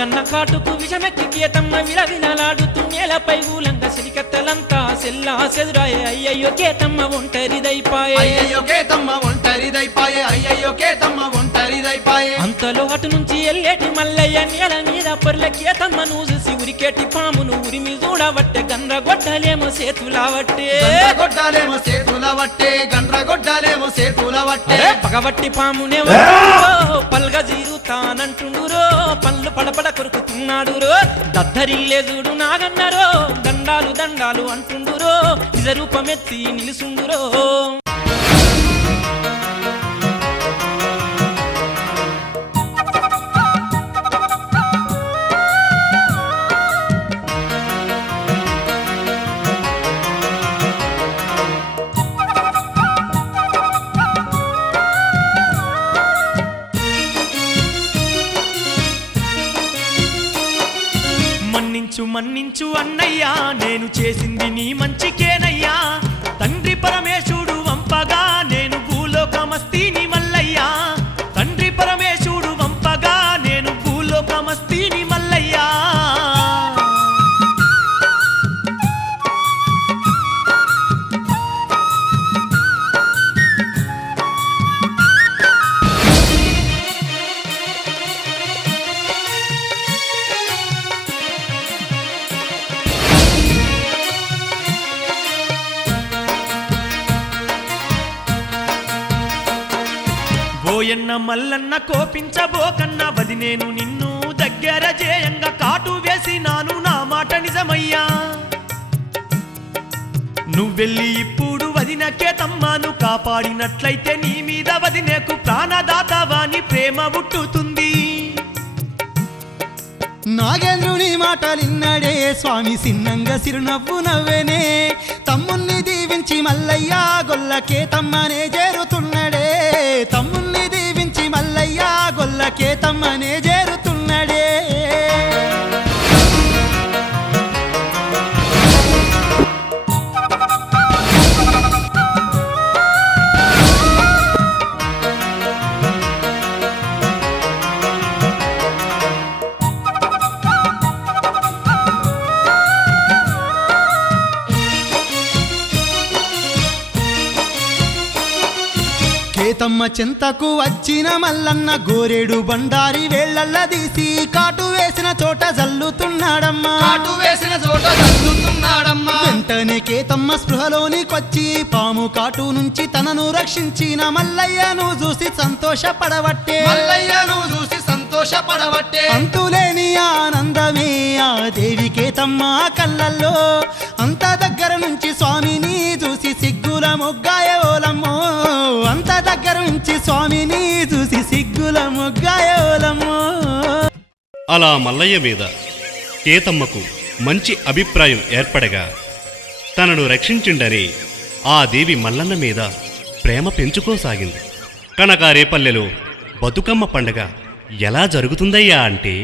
నాగన్న కాటుకు విషమెక్కి కేతమ్మ విలవిలలాడుతూ నేలపై ఊలంగా సిరికత్తలంతా సెల్లా సెదురాయే అయ్యయ్యో కేతమ్మ ఒంటరిదైపాయే అయ్యయ్యో కేతమ్మ ఒంటరిదైపాయే అయ్యయ్యో కేతమ్మ ఒంటరిదైపాయే అంతలో అటు నుంచి ఎల్లేటి మల్లయ్య నేల మీద పొర్ల కేతమ్మను చూసి ఉరికేటి పామును ఉరిమి చూడవట్టే గండ్రగొడ్డలేమో సేతులావట్టే గొడ్డాలేమో సేతులవట్టే గండ్రగొడ్డాలేమో సేతులవట్టే పగబట్టి పామునే పల్గా జీరుతానంటుండురో పళ్ళు పడపడ కొరుకుతున్నాడురో దద్దరిల్లే చూడు నాగన్నరో దండాలు దండాలు అంటుండురో నిజ రూపమెత్తి నిలుసుండురో మన్నించు అన్నయ్యా నేను చేసింది నీ మంచికేనయ్యా తండ్రి పరమేశుడు వంపగా నేను భూలోకమస్తీని మల్లయ్యా తండ్రి పరమేశుడు వంపగా నేను భూలోకమస్తీని మల్లయ్యా ఓయన్న మల్లన్న కోపించబోకన్న బది నేను నిన్ను దగ్గర జేయంగా కాటు వేసినాను నా మాట నిజమయ్యా నువ్వెళ్ళి ఇప్పుడు వదిన కేతమ్మను కాపాడినట్లయితే నీ మీద వదినేకు ప్రాణదాతవాని ప్రేమ పుట్టుతుంది నాగేంద్రుని మాటలిన్నడే స్వామి సిన్నంగా సిరునవ్వు నవ్వేనే తమ్ముణ్ణి దీవించి మల్లయ్య గొల్లకే తమ్మనే చేరుతున్నడే తమ్ముణ్ణి దీవించి మల్లయ్య గొల్లకే తమ్మనే చేరుతున్నడే కేతమ్మ చింతకు వచ్చిన మల్లన్న గోరేడు బండారి వేళ్లల్ల తీసి కాటు వేసిన చోట జల్లుతున్నాడమ్మా కాటు వేసిన చోట జల్లుతున్నాడమ్మా వెంటనే కేతమ్మ స్పృహలోనికొచ్చి పాము కాటు నుంచి తనను రక్షించిన మల్లయ్యను చూసి సంతోషపడవట్టే మల్లయ్యను చూసి సంతోషపడవట్టే అంతులేని ఆనందమే ఆ దేవి కేతమ్మ కళ్ళల్లో అంత దగ్గర నుంచి స్వామిని చూసి సిగ్గుల మొగ్గాయోలమ్మో అంత దగ్గర నుంచి స్వామిని చూసి సిగ్గుల మొగ్గాయోలమ్మో అలా మల్లయ్య మీద కేతమ్మకు మంచి అభిప్రాయం ఏర్పడగా తనను రక్షించిండని ఆ దేవి మల్లన్న మీద ప్రేమ పెంచుకోసాగింది. కనకారేపల్లెలో బతుకమ్మ పండగ ఎలా జరుగుతుందయ్యా అంటే